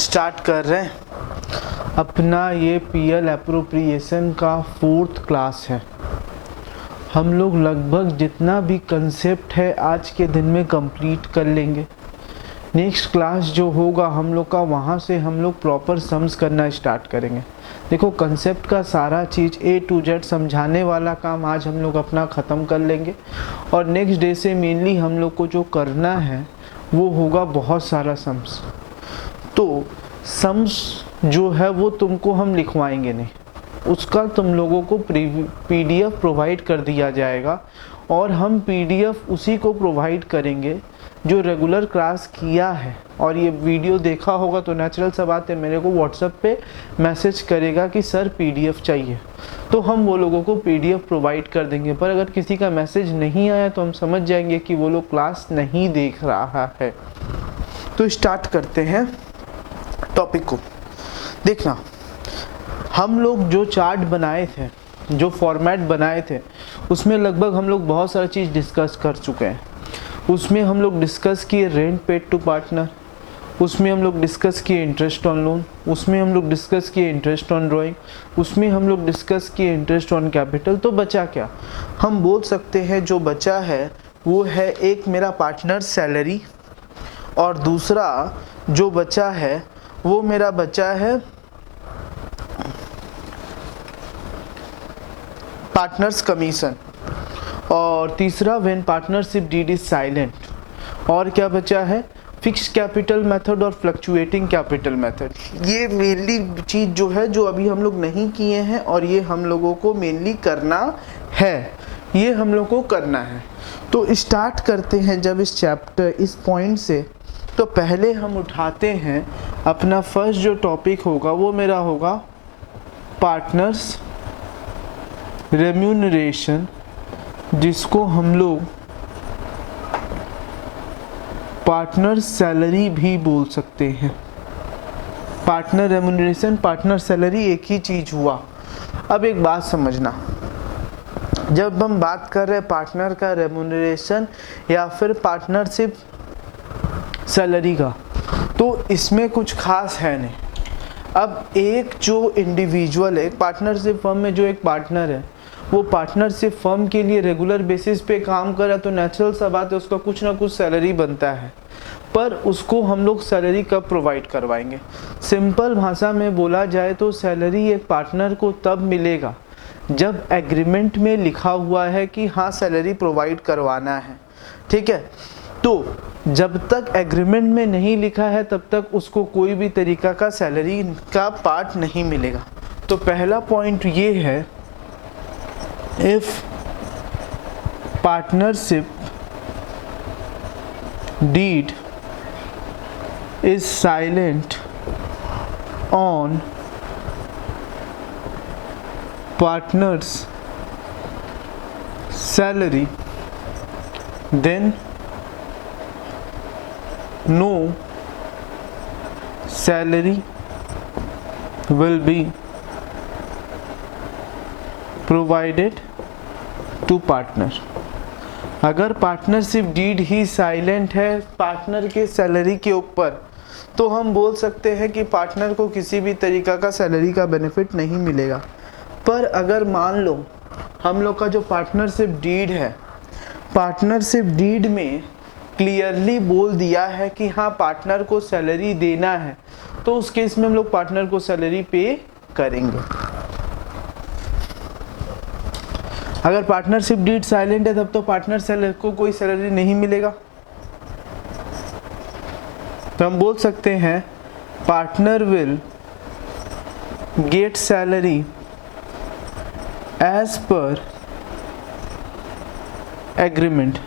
Start कर रहे हैं अपना ये पीएल एप्रोप्रिएशन का 4th क्लास है। हम लोग लगभग जितना भी कंसेप्ट है आज के दिन में कंप्लीट कर लेंगे। नेक्स्ट क्लास जो होगा हम लोग का, वहाँ से हम लोग प्रॉपर सम्स करना स्टार्ट करेंगे। देखो कंसेप्ट का सारा चीज़ A to Z समझाने वाला काम आज हम लोग अपना ख़त्म कर लेंगे और नेक्स्ट डे से मेनली हम लोग को जो करना है वो होगा बहुत सारा सम्स। तो सम्स जो है वो तुमको हम लिखवाएंगे नहीं, उसका तुम लोगों को PDF प्रोवाइड कर दिया जाएगा और हम PDF उसी को प्रोवाइड करेंगे जो रेगुलर क्लास किया है। और ये वीडियो देखा होगा तो नेचुरल सा बात है, मेरे को व्हाट्सएप पे मैसेज करेगा कि सर PDF चाहिए, तो हम वो लोगों को PDF प्रोवाइड कर देंगे। पर अगर किसी का मैसेज नहीं आया तो हम समझ जाएंगे कि वो लोग क्लास नहीं देख रहा है। तो स्टार्ट करते हैं टॉपिक को। देखना, हम लोग जो चार्ट बनाए थे, जो फॉर्मेट बनाए थे, उसमें लगभग हम लोग बहुत सारी चीज़ डिस्कस कर चुके हैं। उसमें हम लोग डिस्कस किए रेंट पेड टू पार्टनर, उसमें हम लोग डिस्कस किए इंटरेस्ट ऑन लोन, उसमें हम लोग डिस्कस किए इंटरेस्ट ऑन ड्राइंग, उसमें हम लोग डिस्कस किए इंटरेस्ट ऑन कैपिटल। तो बचा क्या? हम बोल सकते हैं जो बचा है वो है एक मेरा पार्टनर सैलरी और दूसरा जो बचा है वो मेरा बचा है पार्टनर्स कमीशन और तीसरा when partnership deed is silent. और क्या बचा है? फिक्स्ड कैपिटल मेथड और फ्लक्चुएटिंग कैपिटल मेथड। ये मेनली चीज़ जो है जो अभी हम लोग नहीं किए हैं और ये हम लोगों को मेनली करना है, ये हम लोग को करना है। तो स्टार्ट करते हैं जब इस चैप्टर इस पॉइंट से, तो पहले हम उठाते हैं अपना फर्स्ट जो टॉपिक होगा वो मेरा होगा पार्टनर्स रेम्यूनरेशन, जिसको हम लोग पार्टनर सैलरी भी बोल सकते हैं। पार्टनर रेम्यूनरेशन, पार्टनर सैलरी एक ही चीज़ हुआ। अब एक बात समझना, जब हम बात कर रहे हैं पार्टनर का रेम्यूनरेशन या फिर पार्टनरशिप सैलरी का, तो इसमें कुछ खास है नहीं। अब एक जो इंडिविजुअल है, पार्टनरशिप फर्म में जो एक पार्टनर है, वो पार्टनरशिप फर्म के लिए रेगुलर बेसिस पे काम कर रहा है, तो नेचुरल सा बात है उसका कुछ ना कुछ सैलरी बनता है। पर उसको हम लोग सैलरी कब प्रोवाइड करवाएंगे? सिंपल भाषा में बोला जाए तो सैलरी एक पार्टनर को तब मिलेगा जब एग्रीमेंट में लिखा हुआ है कि हाँ सैलरी प्रोवाइड करवाना है। ठीक है, तो जब तक एग्रीमेंट में नहीं लिखा है तब तक उसको कोई भी तरीका का सैलरी का पार्ट नहीं मिलेगा। तो पहला पॉइंट ये है, if partnership deed is silent on partner's salary, then no salary will be provided to partner। अगर पार्टनरशिप डीड ही साइलेंट है पार्टनर के सैलरी के ऊपर, तो हम बोल सकते हैं कि पार्टनर को किसी भी तरीका का सैलरी का बेनिफिट नहीं मिलेगा। पर अगर मान लो हम लोग का जो पार्टनरशिप डीड है, पार्टनरशिप डीड में क्लियरली बोल दिया है कि हाँ पार्टनर को सैलरी देना है, तो उस केस में हम लोग पार्टनर को सैलरी पे करेंगे। अगर पार्टनरशिप डीड साइलेंट है तब तो पार्टनर सैलरी को कोई सैलरी नहीं मिलेगा। तो हम बोल सकते हैं partner will get salary as per agreement.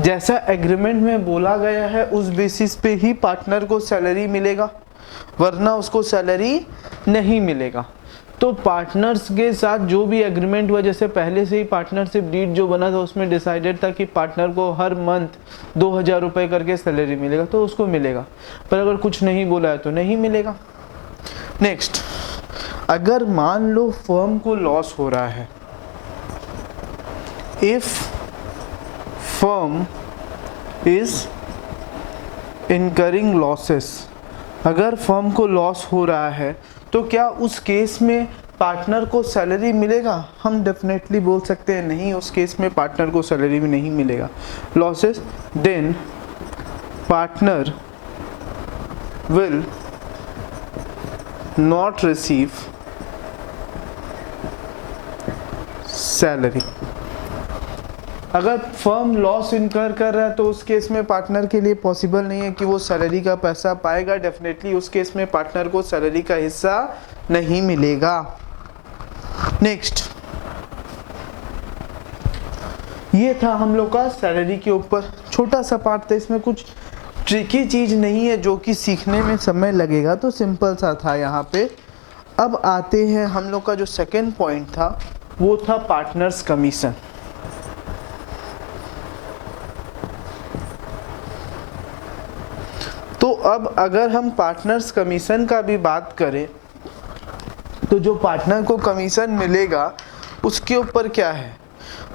जैसा एग्रीमेंट में बोला गया है उस बेसिस पे ही पार्टनर को सैलरी मिलेगा, वरना उसको सैलरी नहीं मिलेगा। तो पार्टनर्स के साथ जो भी एग्रीमेंट हुआ, जैसे पहले से ही पार्टनरशिप डीड जो बना था उसमें डिसाइडेड था कि पार्टनर को हर मंथ 2000 रुपये करके सैलरी मिलेगा, तो उसको मिलेगा। पर अगर कुछ नहीं बोला है तो नहीं मिलेगा। नेक्स्ट, अगर मान लो फर्म को लॉस हो रहा है, if firm is incurring losses, अगर फर्म को लॉस हो रहा है तो क्या उस केस में पार्टनर को सैलरी मिलेगा? हम डेफिनेटली बोल सकते हैं नहीं, उस केस में पार्टनर को सैलरी भी नहीं मिलेगा। Losses, then partner will not receive salary. अगर फर्म लॉस इनकर कर रहा है तो उस केस में पार्टनर के लिए पॉसिबल नहीं है कि वो सैलरी का पैसा पाएगा। डेफिनेटली उस केस में पार्टनर को सैलरी का हिस्सा नहीं मिलेगा। नेक्स्ट, ये था हम लोग का सैलरी के ऊपर छोटा सा पार्ट था, इसमें कुछ ट्रिकी चीज नहीं है जो कि सीखने में समय लगेगा, तो सिंपल सा था यहाँ पे। अब आते हैं हम लोग का जो सेकेंड पॉइंट था वो था पार्टनर्स कमीशन। तो अब अगर हम पार्टनर्स कमीशन का भी बात करें तो जो पार्टनर को कमीशन मिलेगा उसके ऊपर क्या है,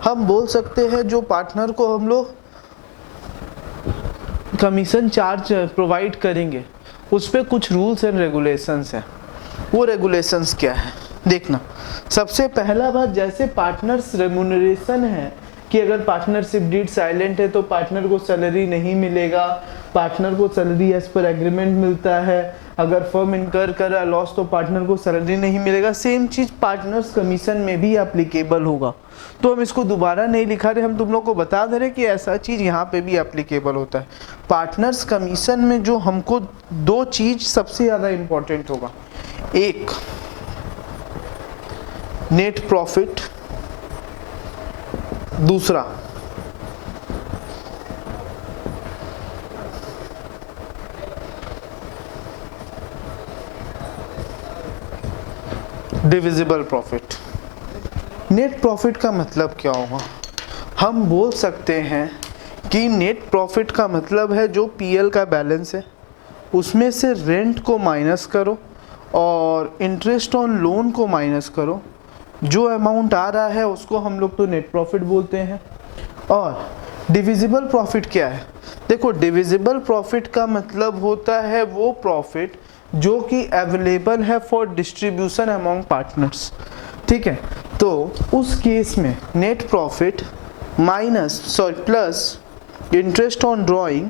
हम बोल सकते हैं जो पार्टनर को हम लोग कमीशन चार्ज प्रोवाइड करेंगे उस पर कुछ रूल्स एंड रेगुलेशंस हैं। वो रेगुलेशंस क्या है देखना। सबसे पहला बात, जैसे पार्टनर्स रेम्यूनरेशन है कि अगर पार्टनरशिप डीड साइलेंट है तो पार्टनर को सैलरी नहीं मिलेगा, पार्टनर को सैलरी एज पर एग्रीमेंट मिलता है। अगर फर्म इनकर कर रहा लॉस तो पार्टनर को सैलरी नहीं मिलेगा। सेम चीज पार्टनर्स कमीशन में भी एप्लीकेबल होगा। तो हम इसको दोबारा नहीं लिखा रहे, हम तुम लोग को बता दे रहे कि ऐसा चीज यहाँ पे भी एप्लीकेबल होता है। पार्टनर्स कमीशन में जो हमको दो चीज सबसे ज्यादा इंपॉर्टेंट होगा, एक नेट प्रॉफिट, दूसरा डिविजिबल प्रॉफिट। नेट प्रॉफिट का मतलब क्या होगा? हम बोल सकते हैं कि नेट प्रॉफिट का मतलब है जो पीएल का बैलेंस है उसमें से रेंट को माइनस करो और इंटरेस्ट ऑन लोन को माइनस करो, जो अमाउंट आ रहा है उसको हम लोग तो नेट प्रॉफिट बोलते हैं। और डिविजिबल प्रॉफिट क्या है? देखो, डिविजिबल प्रॉफिट का मतलब होता है वो प्रॉफिट जो कि अवेलेबल है फॉर डिस्ट्रीब्यूशन अमॉन्ग पार्टनर्स। ठीक है, तो उस केस में net profit plus interest on drawing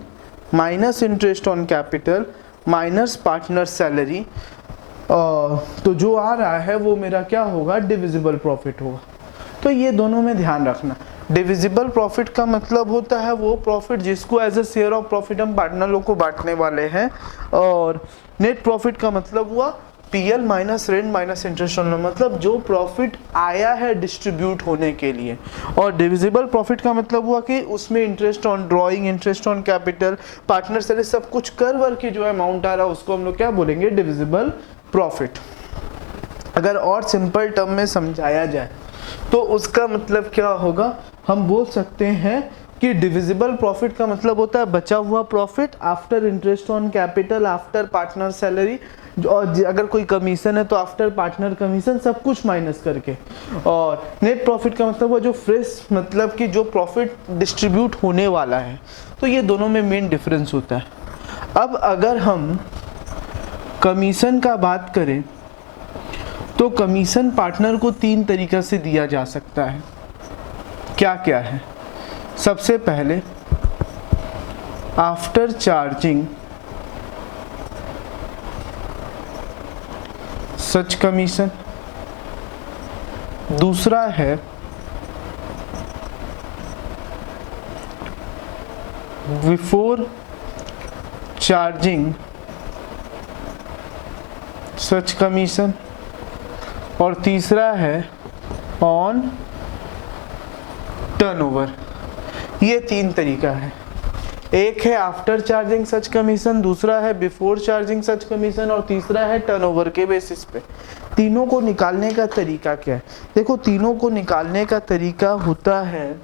minus interest on capital minus partner salary, तो जो आ रहा है वो मेरा क्या होगा? डिविजिबल प्रॉफिट होगा। तो ये दोनों में ध्यान रखना। डिविजिबल प्रॉफिट का मतलब होता है वो प्रॉफिट जिसको as a share of profit हम पार्टनर लोग को बांटने वाले हैं, और नेट प्रॉफिट का मतलब हुआ PL minus rent minus interest on loan, मतलब जो प्रॉफिट आया है डिस्ट्रीब्यूट होने के लिए। और डिविजिबल प्रॉफिट का मतलब हुआ कि उसमें interest on drawing, interest on capital, partner salary सब कुछ कर वर के जो अमाउंट आ रहा है उसको हम लोग क्या बोलेंगे? Divisible profit. अगर और सिंपल टर्म में समझाया जाए तो उसका मतलब क्या होगा? हम बोल सकते हैं कि डिविजिबल प्रॉफिट का मतलब होता है बचा हुआ profit after interest on capital, after partner salary, और अगर कोई कमीशन है तो आफ्टर पार्टनर कमीशन, सब कुछ माइनस करके। और नेट प्रॉफिट का मतलब वो जो फ्रेश, मतलब कि जो प्रॉफिट डिस्ट्रीब्यूट होने वाला है। तो ये दोनों में मेन डिफरेंस होता है। अब अगर हम कमीशन का बात करें तो कमीशन पार्टनर को तीन तरीका से दिया जा सकता है। क्या क्या है? सबसे पहले आफ्टर चार्जिंग सच कमीशन, दूसरा है बिफोर चार्जिंग सच कमीशन, और तीसरा है ऑन टर्नओवर। ये तीन तरीका है। एक है आफ्टर चार्जिंग सच कमीशन, दूसरा है बिफोर चार्जिंग सच कमीशन, और तीसरा है टर्नओवर के बेसिस पे। तीनों को निकालने का तरीका क्या है? देखो, तीनों को निकालने का तरीका होता है,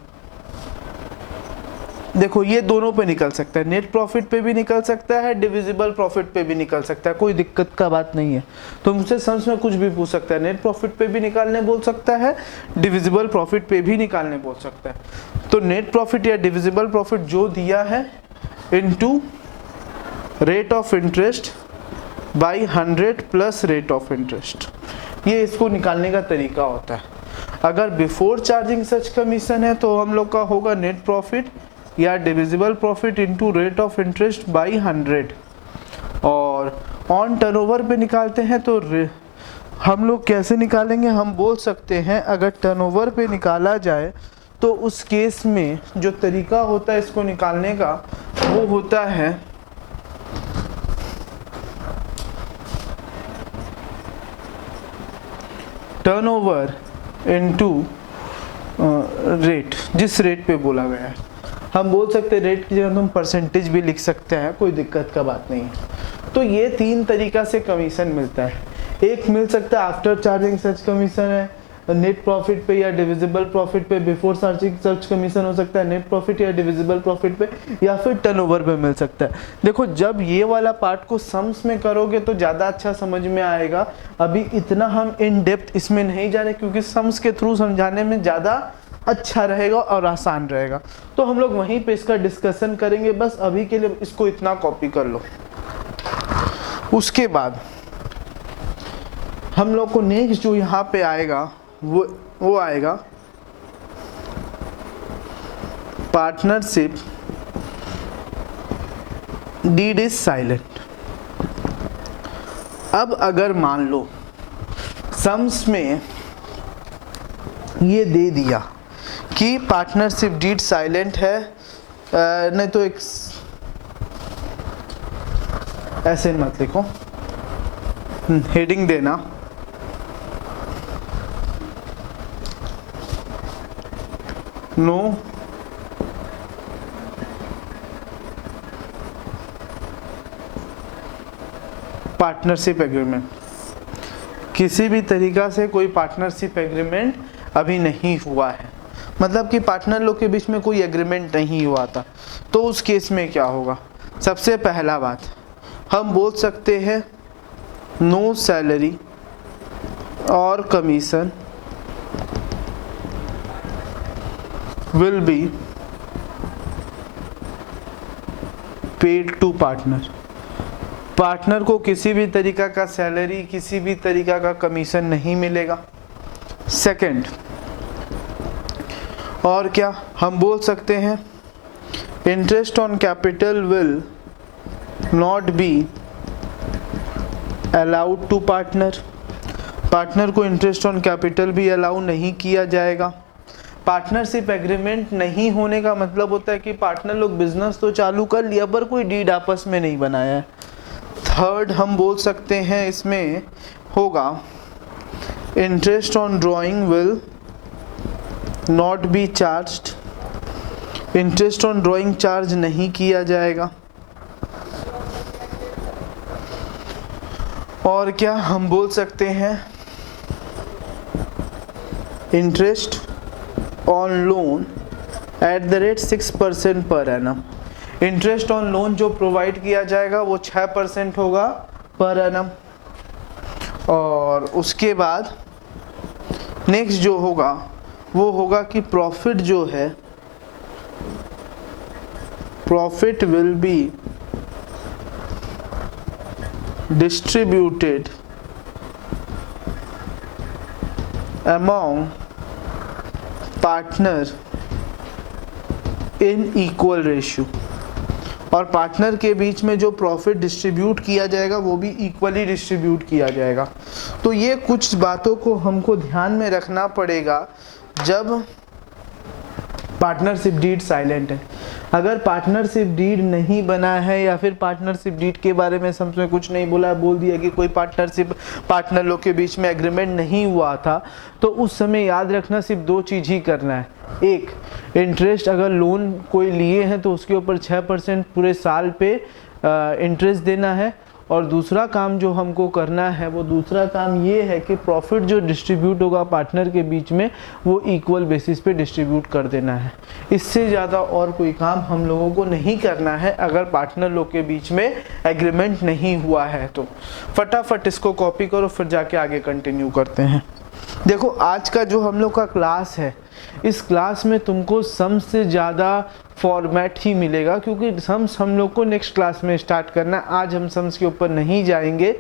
देखो ये दोनों पे निकल सकता है, नेट प्रॉफिट पे भी निकल सकता है, डिविजिबल प्रॉफिट पे भी निकल सकता है, कोई दिक्कत का बात नहीं है। तो मुझसे समझ में कुछ भी पूछ सकता है, नेट प्रॉफिट पे भी निकालने बोल सकता है, डिविजिबल प्रॉफिट पे भी निकालने बोल सकता है। तो नेट प्रॉफिट या डिविजिबल प्रॉफिट जो दिया है into rate of interest by 100 plus rate of interest. ये इसको निकालने का तरीका होता है। अगर बिफोर चार्जिंग सच कमीशन है तो हम लोग का होगा नेट प्रॉफिट या divisible profit into rate of interest by 100, और ऑन टर्नओवर पे निकालते हैं तो हम लोग कैसे निकालेंगे, हम बोल सकते हैं अगर टर्नओवर पे निकाला जाए तो उस केस में जो तरीका होता है इसको निकालने का वो होता है टर्नओवर इनटू रेट, जिस रेट पे बोला गया है। हम बोल सकते हैं रेट की जगह तुम परसेंटेज भी लिख सकते हैं, कोई दिक्कत का बात नहीं है। तो ये 3 तरीका से कमीशन मिलता है। एक मिल सकता है आफ्टर चार्जिंग सच कमीशन है नेट प्रॉफिट पे या डिविजिबल प्रॉफिट पे, बिफोर चार्जिंग सच कमीशन हो सकता है नेट प्रॉफिट या डिविजिबल प्रॉफिट पे, या फिर टर्नओवर पे मिल सकता है। देखो जब ये वाला पार्ट को सम्स में करोगे तो ज़्यादा अच्छा समझ में आएगा। अभी इतना हम इन डेप्थ इसमें नहीं जा रहे क्योंकि सम्स के थ्रू समझाने में ज़्यादा अच्छा रहेगा और आसान रहेगा, तो हम लोग वहीं पे इसका डिस्कशन करेंगे। बस अभी के लिए इसको इतना कॉपी कर लो। उसके बाद हम लोग को नेक्स्ट जो यहाँ पे आएगा वो आएगा पार्टनरशिप डीड इज साइलेंट। अब अगर मान लो सम्स में ये दे दिया कि पार्टनरशिप डीड साइलेंट है, नहीं तो एक ऐसे मत लिखो, हेडिंग देना नो पार्टनरशिप एग्रीमेंट। किसी भी तरीका से कोई पार्टनरशिप एग्रीमेंट अभी नहीं हुआ है, मतलब कि पार्टनर लोग के बीच में कोई एग्रीमेंट नहीं हुआ था। तो उस केस में क्या होगा, सबसे पहला बात हम बोल सकते हैं नो सैलरी और commission will be paid to partner. Partner को किसी भी तरीका का सैलरी, किसी भी तरीका का कमीशन नहीं मिलेगा। सेकंड, और क्या हम बोल सकते हैं interest on capital will not be allowed to partner. Partner को इंटरेस्ट ऑन कैपिटल भी अलाउ नहीं किया जाएगा। पार्टनरशिप एग्रीमेंट नहीं होने का मतलब होता है कि पार्टनर लोग बिजनेस तो चालू कर लिया पर कोई डीड आपस में नहीं बनाया है। थर्ड हम बोल सकते हैं इसमें होगा interest on drawing will not B charged. Interest on drawing charge नहीं किया जाएगा। और क्या हम बोल सकते हैं interest on loan at the rate 6% per annum. Interest on loan जो प्रोवाइड किया जाएगा वो 6% होगा पर एनम। और उसके बाद नेक्स्ट जो होगा वो होगा कि प्रॉफिट जो है profit will be distributed among partner in equal ratio. और पार्टनर के बीच में जो प्रॉफिट डिस्ट्रीब्यूट किया जाएगा वो भी इक्वली डिस्ट्रीब्यूट किया जाएगा। तो ये कुछ बातों को हमको ध्यान में रखना पड़ेगा जब पार्टनरशिप डीड साइलेंट है। अगर पार्टनरशिप डीड नहीं बना है या फिर पार्टनरशिप डीड के बारे में समझ में कुछ नहीं बोला, बोल दिया कि कोई पार्टनर लोग के बीच में एग्रीमेंट नहीं हुआ था, तो उस समय याद रखना सिर्फ 2 चीज़ ही करना है। एक, इंटरेस्ट अगर लोन कोई लिए हैं तो उसके ऊपर 6% पूरे साल पे इंटरेस्ट देना है। और दूसरा काम जो हमको करना है वो दूसरा काम ये है कि प्रॉफिट जो डिस्ट्रीब्यूट होगा पार्टनर के बीच में वो इक्वल बेसिस पे डिस्ट्रीब्यूट कर देना है। इससे ज़्यादा और कोई काम हम लोगों को नहीं करना है अगर पार्टनर लोग के बीच में एग्रीमेंट नहीं हुआ है तो। फटाफट इसको कॉपी करो फिर जाके आगे कंटिन्यू करते हैं। देखो आज का जो हम लोग का क्लास है, इस क्लास में तुमको सम से ज़्यादा फॉर्मेट ही मिलेगा, क्योंकि सम्स हम लोग को नेक्स्ट क्लास में स्टार्ट करना है। आज हम सम्स के ऊपर नहीं जाएंगे,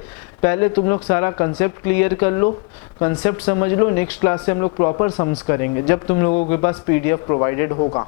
पहले तुम लोग सारा कंसेप्ट क्लियर कर लो, कंसेप्ट समझ लो। नेक्स्ट क्लास से हम लोग प्रॉपर सम्स करेंगे जब तुम लोगों के पास पीडीएफ प्रोवाइडेड होगा।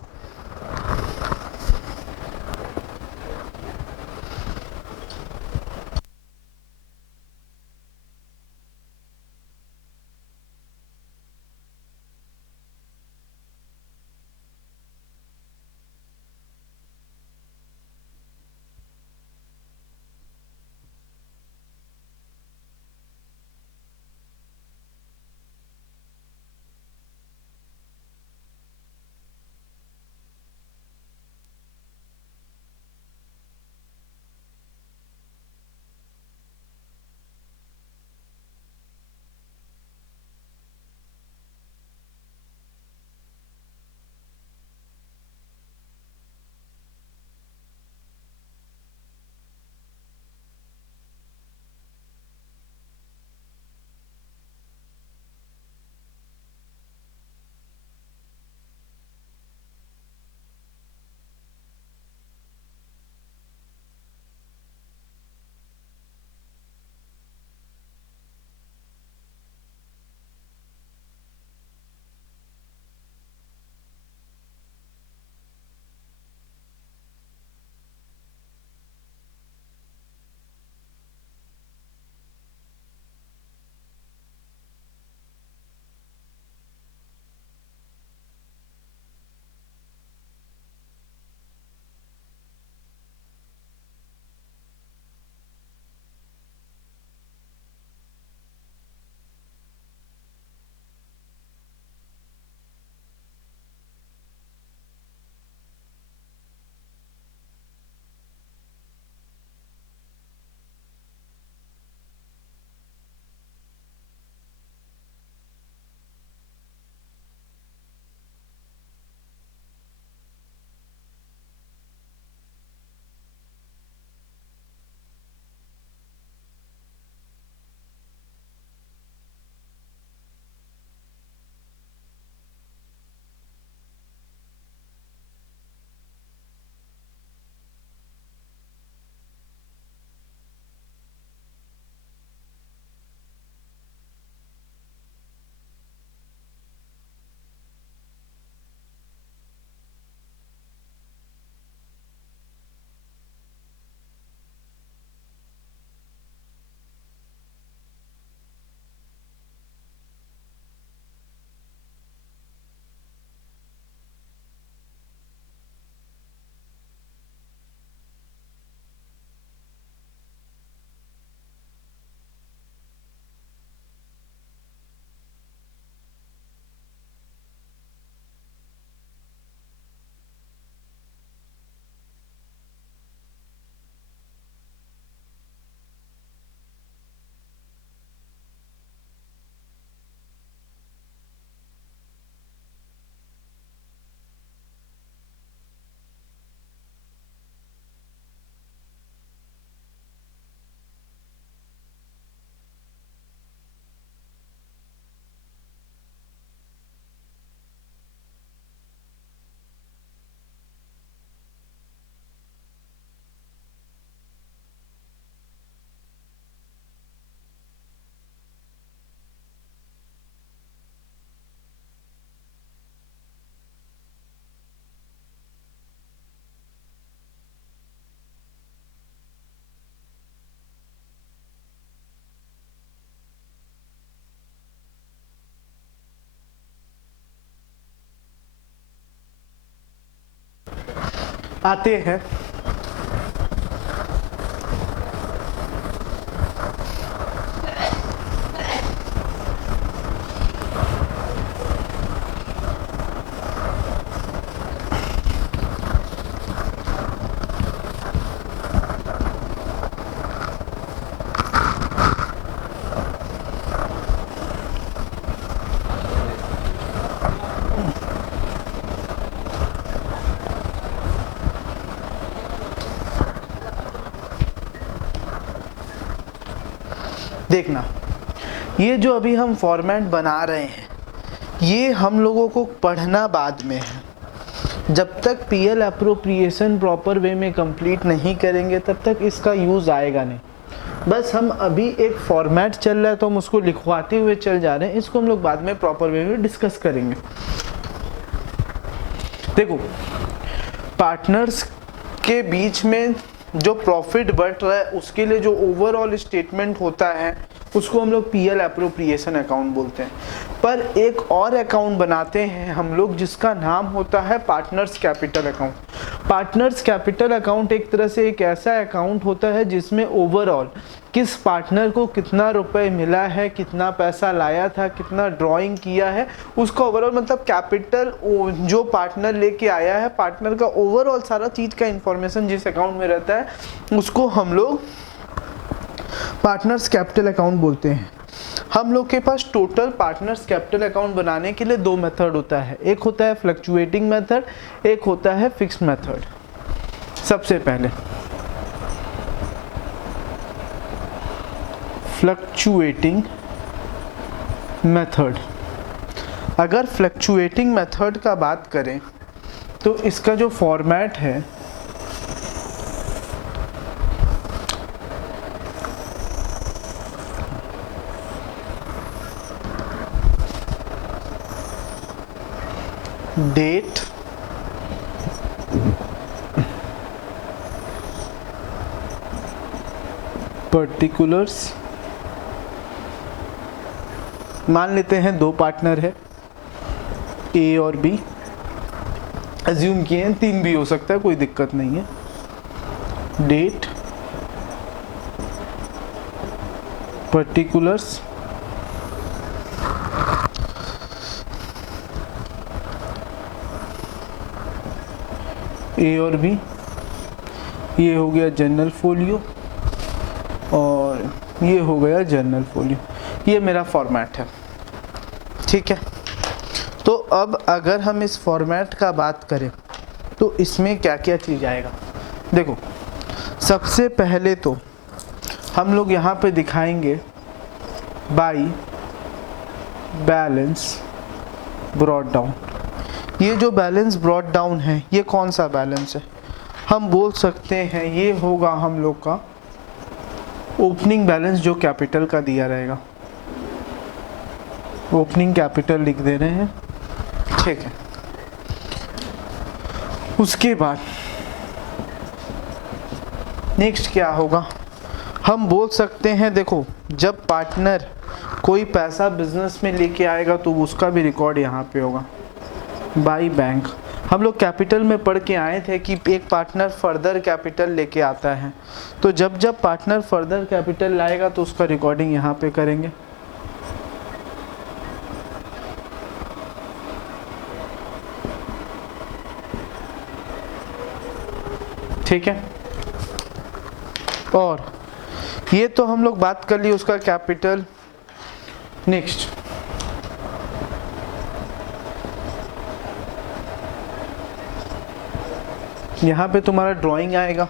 आते हैं देखना, ये जो अभी हम फॉर्मेट बना रहे हैं ये हम लोगों को पढ़ना बाद में है। जब तक पीएल एप्रोप्रिएशन प्रॉपर वे में कंप्लीट नहीं करेंगे तब तक इसका यूज़ आएगा नहीं। बस हम अभी एक फॉर्मेट चल रहा है तो हम उसको लिखवाते हुए चल जा रहे हैं, इसको हम लोग बाद में प्रॉपर वे में डिस्कस करेंगे। देखो, पार्टनर्स के बीच में जो प्रॉफिट बढ़ रहा है उसके लिए जो ओवरऑल स्टेटमेंट होता है उसको हम लोग पीएल एप्रोप्रिएशन अकाउंट बोलते हैं। पर एक और अकाउंट बनाते हैं हम लोग जिसका नाम होता है partners capital account. Partners capital account एक तरह से एक ऐसा अकाउंट होता है जिसमें ओवरऑल किस पार्टनर को कितना रुपए मिला है, कितना पैसा लाया था, कितना ड्राइंग किया है, उसका ओवरऑल मतलब कैपिटल जो पार्टनर लेके आया है, पार्टनर का ओवरऑल सारा चीज़ का इंफॉर्मेशन जिस अकाउंट में रहता है उसको हम लोग पार्टनर्स कैपिटल अकाउंट बोलते हैं। हम लोग के पास टोटल पार्टनर्स कैपिटल अकाउंट बनाने के लिए दो मेथड होता है, एक होता है फ्लक्चुएटिंग मेथड, एक होता है फिक्स्ड मेथड। सबसे पहले फ्लक्चुएटिंग मेथड। अगर फ्लक्चुएटिंग मेथड का बात करें तो इसका जो फॉर्मेट है डेट, पर्टिकुलर्स, मान लेते हैं दो पार्टनर है ए और बी, अज्यूम किए हैं तीन भी हो सकता है, कोई दिक्कत नहीं है। डेट, पर्टिकुलर्स, ए और बी, ये हो गया जनरल फोलियो और ये हो गया जनरल फोलियो। ये मेरा फॉर्मेट है, ठीक है। तो अब अगर हम इस फॉर्मेट का बात करें तो इसमें क्या क्या चीज़ आएगा। देखो, सबसे पहले तो हम लोग यहाँ पे दिखाएंगे बाई बैलेंस ब्रॉट डाउन। ये जो बैलेंस ब्रॉट डाउन है ये कौन सा बैलेंस है, हम बोल सकते हैं ये होगा हम लोग का ओपनिंग बैलेंस जो कैपिटल का दिया रहेगा। ओपनिंग कैपिटल लिख दे रहे हैं, ठीक है। उसके बाद नेक्स्ट क्या होगा, हम बोल सकते हैं देखो जब पार्टनर कोई पैसा बिजनेस में लेके आएगा तो उसका भी रिकॉर्ड यहाँ पे होगा बाई बैंक। हम लोग कैपिटल में पढ़ के आए थे कि एक पार्टनर फर्दर कैपिटल लेके आता है, तो जब जब पार्टनर फर्दर कैपिटल लाएगा तो उसका रिकॉर्डिंग यहाँ पे करेंगे। ठीक है, और ये तो हम लोग बात कर ली उसका कैपिटल। नेक्स्ट यहाँ पे तुम्हारा ड्राइंग आएगा।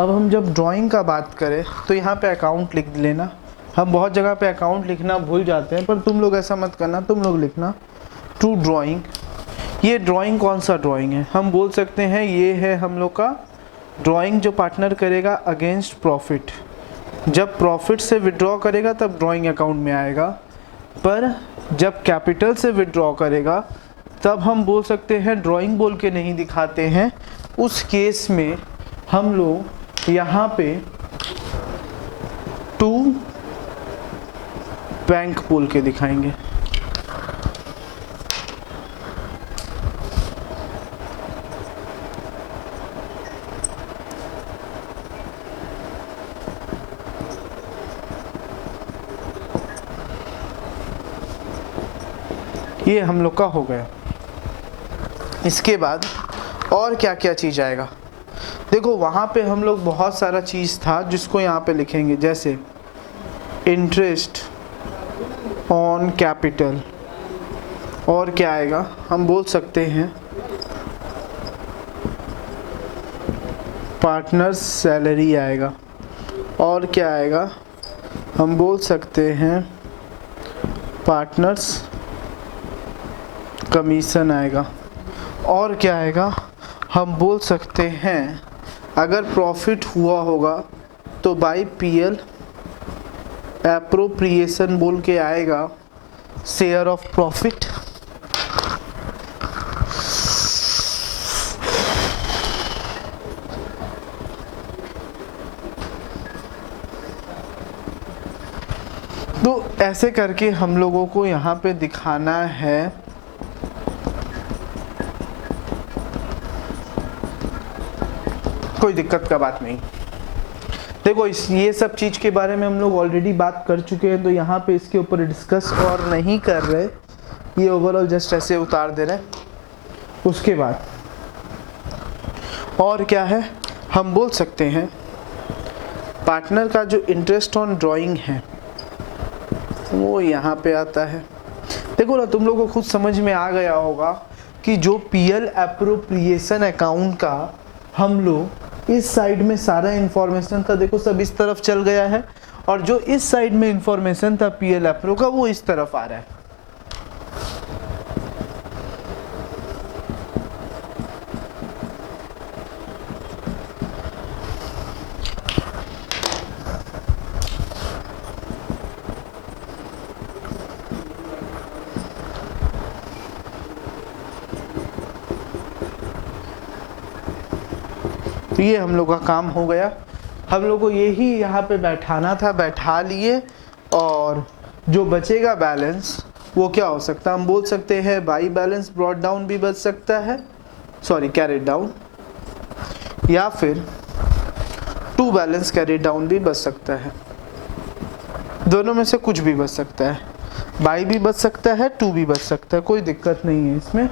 अब हम जब ड्राइंग का बात करें तो यहाँ पे अकाउंट लिख लेना। हम बहुत जगह पे अकाउंट लिखना भूल जाते हैं, पर तुम लोग ऐसा मत करना, तुम लोग लिखना टू ड्राइंग। ये ड्राइंग कौन सा ड्राइंग है, हम बोल सकते हैं ये है हम लोग का ड्राइंग जो पार्टनर करेगा अगेंस्ट प्रॉफिट। जब प्रॉफिट से विड्रॉ करेगा तब ड्राइंग अकाउंट में आएगा, पर जब कैपिटल से विड्रॉ करेगा तब हम बोल सकते हैं ड्राइंग बोल के नहीं दिखाते हैं। उस केस में हम लोग यहाँ पे टू बैंक बोल के दिखाएंगे। ये हम लोग का हो गया। इसके बाद और क्या क्या चीज़ आएगा, देखो वहाँ पे हम लोग बहुत सारा चीज़ था जिसको यहाँ पे लिखेंगे, जैसे इंटरेस्ट ऑन कैपिटल, और क्या आएगा हम बोल सकते हैं पार्टनर्स सैलरी आएगा, और क्या आएगा हम बोल सकते हैं पार्टनर्स कमीशन आएगा। और क्या आएगा, हम बोल सकते हैं अगर प्रॉफिट हुआ होगा तो बाई पीएल एप्रोप्रिएशन बोल के आएगा शेयर ऑफ प्रॉफिट। तो ऐसे करके हम लोगों को यहाँ पे दिखाना है कोई दिक्कत का बात नहीं। देखो ये सब चीज के बारे में हम लोग ऑलरेडी बात कर चुके हैं, तो यहाँ पे इसके ऊपर डिस्कस और नहीं कर रहे, ये ओवरऑल जस्ट ऐसे उतार दे रहे हैं। उसके बाद और क्या है, हम बोल सकते हैं पार्टनर का जो इंटरेस्ट ऑन ड्राइंग है वो यहाँ पे आता है। देखो ना, तुम लोगों को खुद समझ में आ गया होगा कि जो पीएल एप्रोप्रिएशन अकाउंट का हम लोग इस साइड में सारा इंफॉर्मेशन था, देखो सब इस तरफ चल गया है, और जो इस साइड में इंफॉर्मेशन था पीएल एप्रो का वो इस तरफ आ रहा है। तो ये हम लोग का काम हो गया। हम लोग को यही यहाँ पे बैठाना था, बैठा लिए, और जो बचेगा बैलेंस वो क्या हो सकता है, हम बोल सकते हैं बाई बैलेंस ब्रॉट डाउन भी बच सकता है, सॉरी कैरिड डाउन, या फिर टू बैलेंस कैरिड डाउन भी बच सकता है। दोनों में से कुछ भी बच सकता है, बाई भी बच सकता है, टू भी बच सकता है, कोई दिक्कत नहीं है इसमें।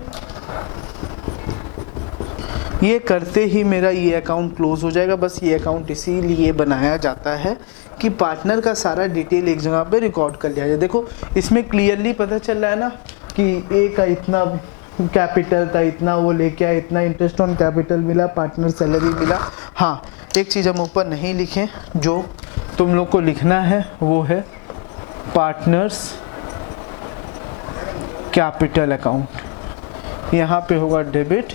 ये करते ही मेरा ये अकाउंट क्लोज हो जाएगा। बस ये अकाउंट इसीलिए बनाया जाता है कि पार्टनर का सारा डिटेल एक जगह पे रिकॉर्ड कर लिया जाए। देखो इसमें क्लियरली पता चल रहा है ना कि ए का इतना कैपिटल था, इतना वो लेके आया, इतना इंटरेस्ट ऑन कैपिटल मिला, पार्टनर सैलरी मिला। हाँ, एक चीज़ हम ऊपर नहीं लिखे, जो तुम लोग को लिखना है वो है पार्टनर्स कैपिटल अकाउंट। यहाँ पे होगा डेबिट,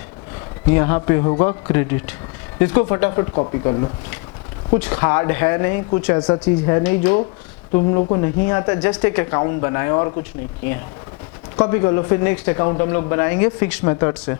यहाँ पे होगा क्रेडिट। इसको फटाफट कॉपी कर लो, कुछ हार्ड है नहीं, कुछ ऐसा चीज़ है नहीं जो तुम लोग को नहीं आता, जस्ट एक अकाउंट बनाए और कुछ नहीं किए हैं। कॉपी कर लो, फिर नेक्स्ट अकाउंट हम लोग बनाएंगे फिक्स्ड मेथड से।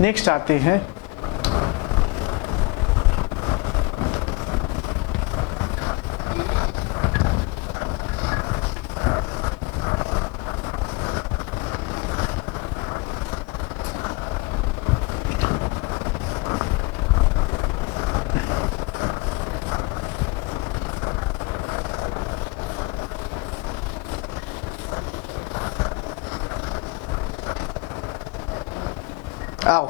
नेक्स्ट आते हैं आओ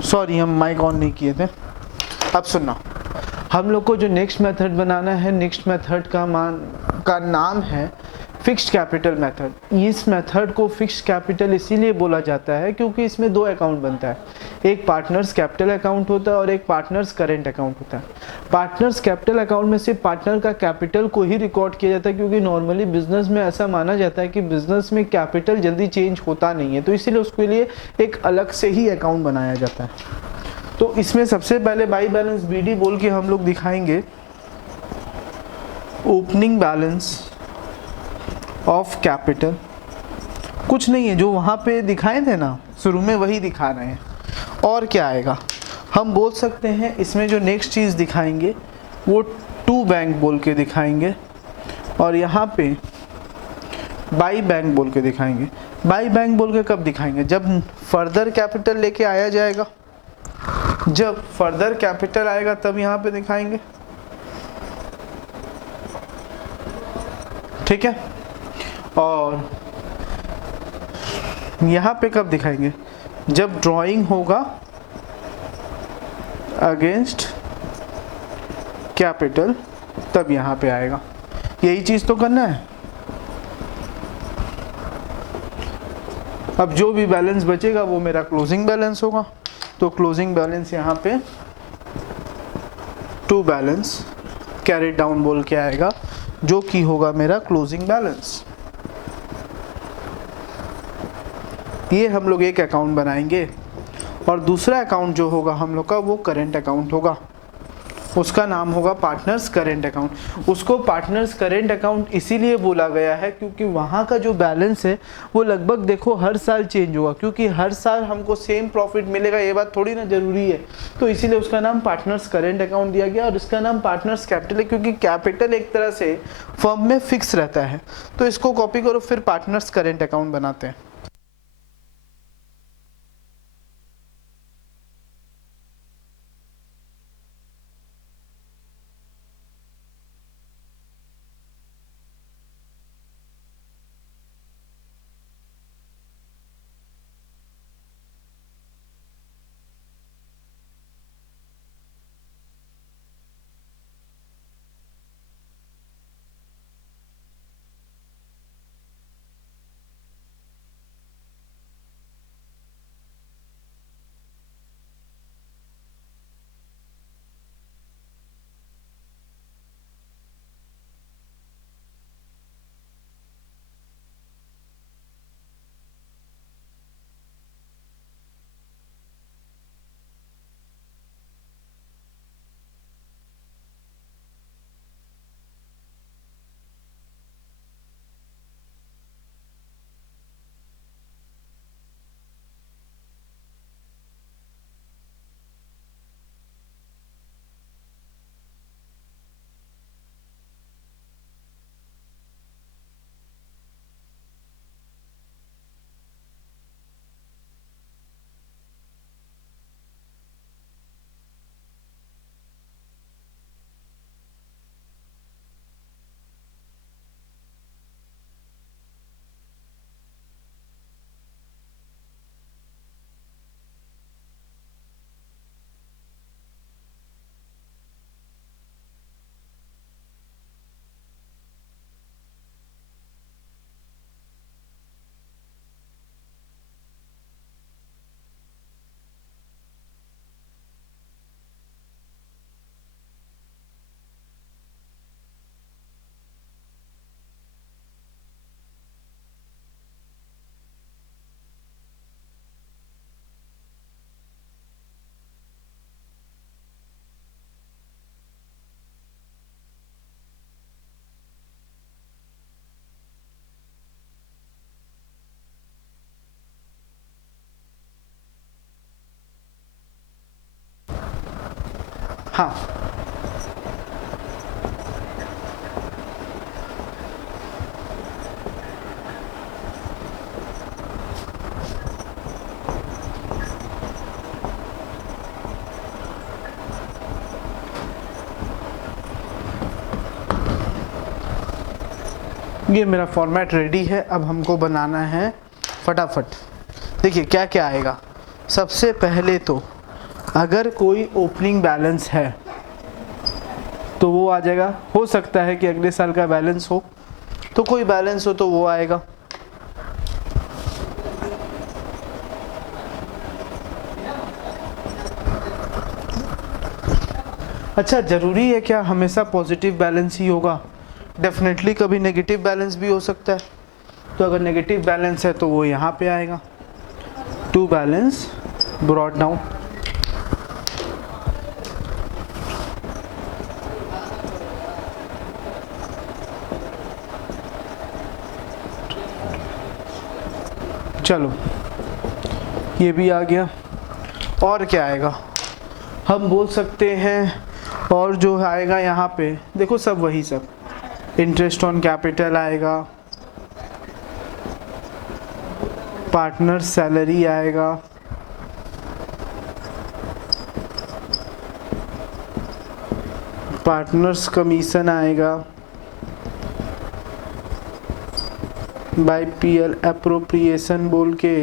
सॉरी हम माइक ऑन नहीं किए थे। अब सुनना, हम लोग को जो नेक्स्ट मेथड बनाना है, नेक्स्ट मेथड का नाम है फिक्स्ड कैपिटल मेथड। इस मेथड को फिक्स्ड कैपिटल इसीलिए बोला जाता है क्योंकि इसमें दो अकाउंट बनता है, एक पार्टनर्स कैपिटल अकाउंट होता है और एक पार्टनर्स करेंट अकाउंट होता है। पार्टनर्स कैपिटल अकाउंट में सिर्फ पार्टनर का कैपिटल को ही रिकॉर्ड किया जाता है क्योंकि नॉर्मली बिजनेस में ऐसा माना जाता है कि बिजनेस में कैपिटल जल्दी चेंज होता नहीं है, तो इसीलिए उसके लिए एक अलग से ही अकाउंट बनाया जाता है। तो इसमें सबसे पहले बाई बैलेंस बीडी बोल के हम लोग दिखाएंगे ओपनिंग बैलेंस ऑफ कैपिटल। कुछ नहीं है, जो वहाँ पे दिखाए थे ना शुरू में वही दिखा रहे हैं। और क्या आएगा, हम बोल सकते हैं इसमें जो नेक्स्ट चीज़ दिखाएंगे वो टू बैंक बोल के दिखाएंगे और यहाँ पे बाई बैंक बोल के दिखाएंगे। बाई बैंक बोल के कब दिखाएंगे, जब फर्दर कैपिटल लेके आया जाएगा, जब फर्दर कैपिटल आएगा तब यहाँ पे दिखाएंगे। ठीक है, और यहाँ पे कब दिखाएंगे, जब ड्राइंग होगा अगेंस्ट कैपिटल तब यहाँ पे आएगा। यही चीज़ तो करना है। अब जो भी बैलेंस बचेगा वो मेरा क्लोजिंग बैलेंस होगा, तो क्लोजिंग बैलेंस यहाँ पे टू बैलेंस कैरिड डाउन बोल के आएगा, जो कि होगा मेरा क्लोजिंग बैलेंस। ये हम लोग एक अकाउंट बनाएंगे और दूसरा अकाउंट जो होगा हम लोग का वो करेंट अकाउंट होगा, उसका नाम होगा पार्टनर्स करेंट अकाउंट। उसको पार्टनर्स करेंट अकाउंट इसीलिए बोला गया है क्योंकि वहाँ का जो बैलेंस है वो लगभग देखो हर साल चेंज होगा, क्योंकि हर साल हमको सेम प्रॉफिट मिलेगा ये बात थोड़ी ना जरूरी है, तो इसीलिए उसका नाम पार्टनर्स करेंट अकाउंट दिया गया। और इसका नाम पार्टनर्स कैपिटल है क्योंकि कैपिटल एक तरह से फर्म में फिक्स रहता है, तो इसको कॉपी करो फिर पार्टनर्स करेंट अकाउंट बनाते हैं। हाँ, ये मेरा फॉर्मेट रेडी है। अब हमको बनाना है फटाफट। देखिए क्या क्या आएगा। सबसे पहले तो अगर कोई ओपनिंग बैलेंस है तो वो आ जाएगा। हो सकता है कि अगले साल का बैलेंस हो, तो कोई बैलेंस हो तो वो आएगा। अच्छा, ज़रूरी है क्या हमेशा पॉजिटिव बैलेंस ही होगा? डेफिनेटली कभी नेगेटिव बैलेंस भी हो सकता है। तो अगर नेगेटिव बैलेंस है तो वो यहाँ पे आएगा, टू बैलेंस ब्रॉट डाउन। चलो ये भी आ गया। और क्या आएगा हम बोल सकते हैं, और जो आएगा यहाँ पे देखो सब वही सब, इंटरेस्ट ऑन कैपिटल आएगा, पार्टनर सैलरी आएगा, पार्टनर्स कमीशन आएगा, बाय पीएल एप्रोप्रिएशन बोल के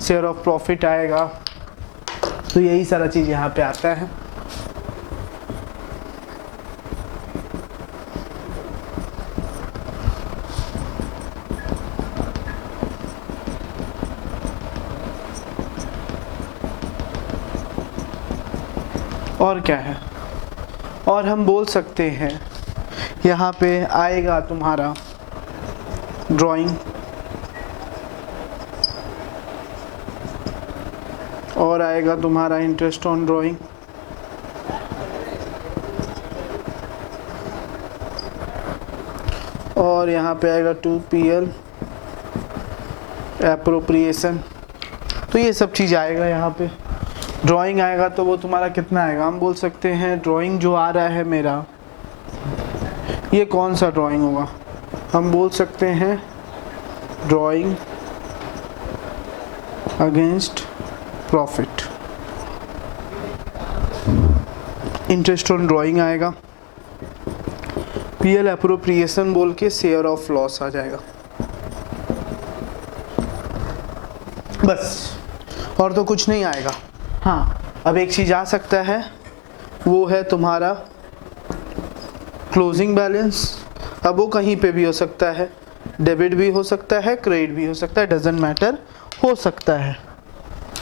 शेयर ऑफ प्रॉफिट आएगा। तो यही सारा चीज़ यहाँ पे आता है। और क्या है, और हम बोल सकते हैं यहाँ पे आएगा तुम्हारा ड्राइंग, और आएगा तुम्हारा इंटरेस्ट ऑन ड्राइंग, और यहाँ पे आएगा 2PL एप्रोप्रिएशन। तो ये सब चीज़ आएगा यहाँ पे। ड्राइंग आएगा तो वो तुम्हारा कितना आएगा, हम बोल सकते हैं ड्राइंग जो आ रहा है मेरा, ये कौन सा ड्राइंग होगा, हम बोल सकते हैं drawing against profit. Interest on drawing आएगा, पीएल एप्रोप्रिएशन बोल के शेयर ऑफ लॉस आ जाएगा। बस, और तो कुछ नहीं आएगा। हाँ, अब एक चीज़ आ सकता है, वो है तुम्हारा क्लोजिंग बैलेंस। अब वो कहीं पे भी हो सकता है, डेबिट भी हो सकता है, क्रेडिट भी हो सकता है, डजेंट मैटर, हो सकता है।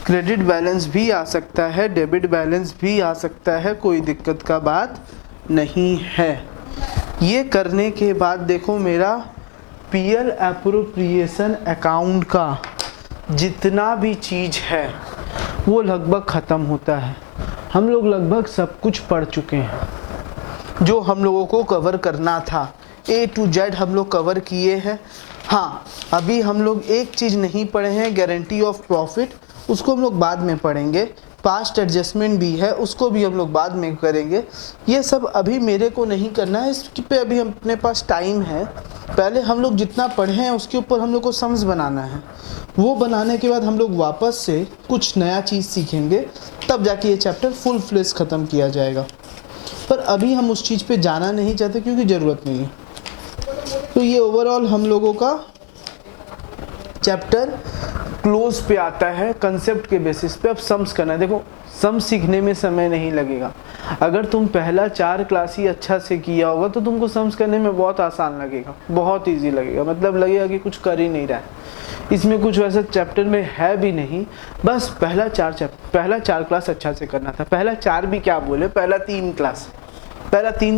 क्रेडिट बैलेंस भी आ सकता है, डेबिट बैलेंस भी आ सकता है, कोई दिक्कत का बात नहीं है। ये करने के बाद देखो मेरा पीएल एप्रोप्रिएशन अकाउंट का जितना भी चीज़ है वो लगभग ख़त्म होता है। हम लोग लगभग सब कुछ पढ़ चुके हैं जो हम लोगों को कवर करना था। A to Z हम लोग कवर किए हैं। हाँ, अभी हम लोग एक चीज़ नहीं पढ़े हैं, गारंटी ऑफ प्रॉफिट, उसको हम लोग बाद में पढ़ेंगे। पास्ट एडजस्टमेंट भी है, उसको भी हम लोग बाद में करेंगे। ये सब अभी मेरे को नहीं करना है, इस पे अभी अपने पास टाइम है। पहले हम लोग जितना पढ़े हैं उसके ऊपर हम लोग को सम्स बनाना है। वो बनाने के बाद हम लोग वापस से कुछ नया चीज़ सीखेंगे, तब जाके ये चैप्टर फुल फ्लेश ख़त्म किया जाएगा। पर अभी हम उस चीज़ पे जाना नहीं चाहते क्योंकि ज़रूरत नहीं है। तो ये ओवरऑल हम लोगों का चैप्टर क्लोज पे आता है कंसेप्ट के बेसिस पे। अब सम्स करना है। देखो सम सीखने में समय नहीं लगेगा। अगर तुम पहला 4 क्लास ही अच्छा से किया होगा तो तुमको सम्स करने में बहुत आसान लगेगा, बहुत इजी लगेगा, मतलब लगेगा कि कुछ कर ही नहीं रहा है। इसमें कुछ वैसा चैप्टर में है भी नहीं, बस पहला 4 क्लास अच्छा से करना था। पहला 4 भी क्या बोले, पहला 3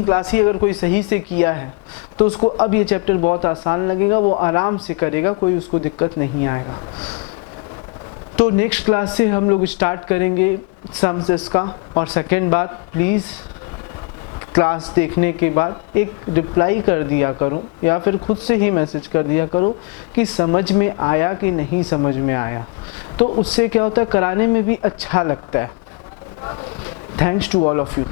क्लास ही अगर कोई सही से किया है तो उसको अब ये चैप्टर बहुत आसान लगेगा, वो आराम से करेगा, कोई उसको दिक्कत नहीं आएगा। तो नेक्स्ट क्लास से हम लोग स्टार्ट करेंगे सम्स का। और सेकेंड बात, प्लीज़ क्लास देखने के बाद एक रिप्लाई कर दिया करो या फिर खुद से ही मैसेज कर दिया करो कि समझ में आया कि नहीं समझ में आया। तो उससे क्या होता है, कराने में भी अच्छा लगता है। Thanks to all of you.